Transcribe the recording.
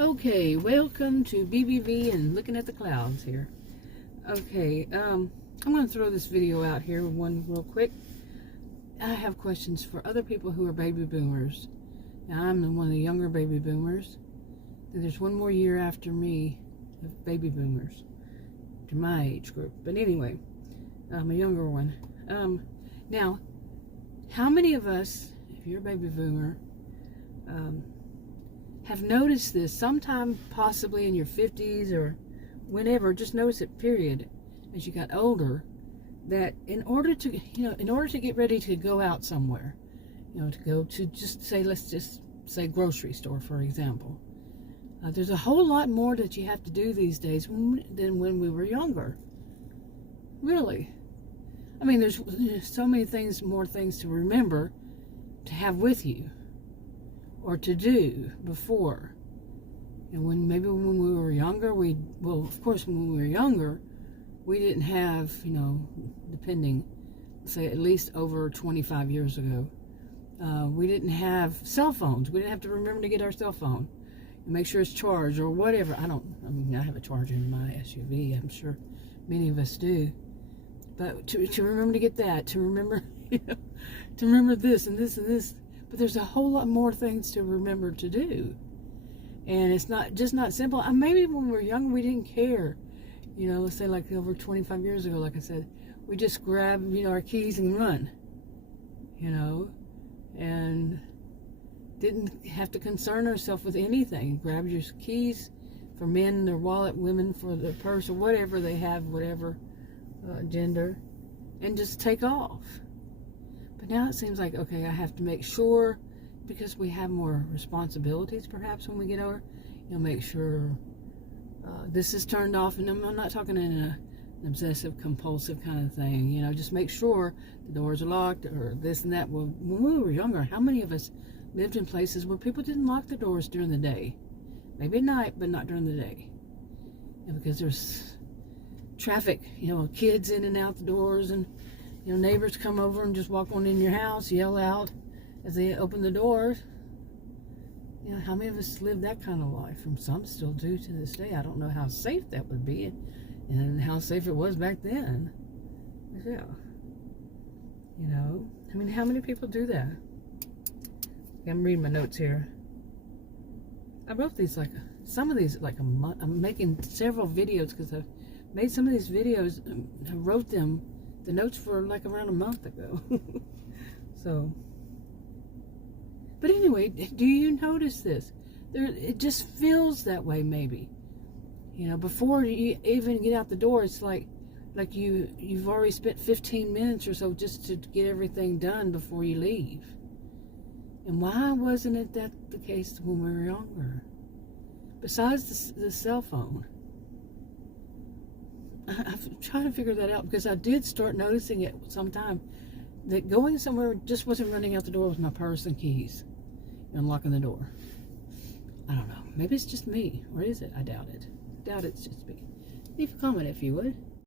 Okay, welcome to BBV and looking at the clouds here. Okay, I'm going to throw this video out here, one real quick. I have questions for other people who are baby boomers. Now, I'm one of the younger baby boomers. There's one more year after me of baby boomers to my age group. But anyway, I'm a younger one. Now, how many of us, if you're a baby boomer, have noticed this sometime possibly in your 50s or whenever, just notice it, period, as you got older, that in order to get ready to go out somewhere, to go to let's just say grocery store, for example, there's a whole lot more that you have to do these days than when we were younger. Really. I mean, there's so many more things to remember, to have with you, or to do before. And when we were younger, of course, when we were younger, we didn't have, depending, say at least over 25 years ago, we didn't have cell phones. We didn't have to remember to get our cell phone and make sure it's charged or whatever. I have a charger in my SUV. I'm sure many of us do. But to remember to get that, to remember, to remember this and this and this. But there's a whole lot more things to remember to do. And it's not simple. And maybe when we were young, we didn't care. Let's say like over 25 years ago, like I said, we just grab, our keys and run, and didn't have to concern ourselves with anything. Grab your keys, for men, their wallet, women for their purse, or whatever they have, whatever gender, and just take off. But now it seems like, okay, I have to make sure, because we have more responsibilities perhaps when we get older, make sure this is turned off. And I'm not talking in an obsessive compulsive kind of thing, just make sure the doors are locked or this and that. Well, when we were younger, how many of us lived in places where people didn't lock the doors during the day? Maybe at night, but not during the day. Because there's traffic, kids in and out the doors, and neighbors come over and just walk on in your house, yell out as they open the doors. How many of us live that kind of life? And some still do to this day. I don't know how safe that would be and how safe it was back then. But yeah. How many people do that? I'm reading my notes here. I wrote these some of these a month. I'm making several videos because I've made some of these videos. I wrote them, the notes for around a month ago. So, but anyway, do you notice this? It just feels that way, maybe. Before you even get out the door, it's like you've already spent 15 minutes or so just to get everything done before you leave. And why wasn't it that the case when we were younger? Besides the cell phone. I'm trying to figure that out, because I did start noticing it sometime, that going somewhere just wasn't running out the door with my purse and keys and locking the door. I don't know. Maybe it's just me. Or is it? I doubt it. I doubt it's just me. Leave a comment if you would.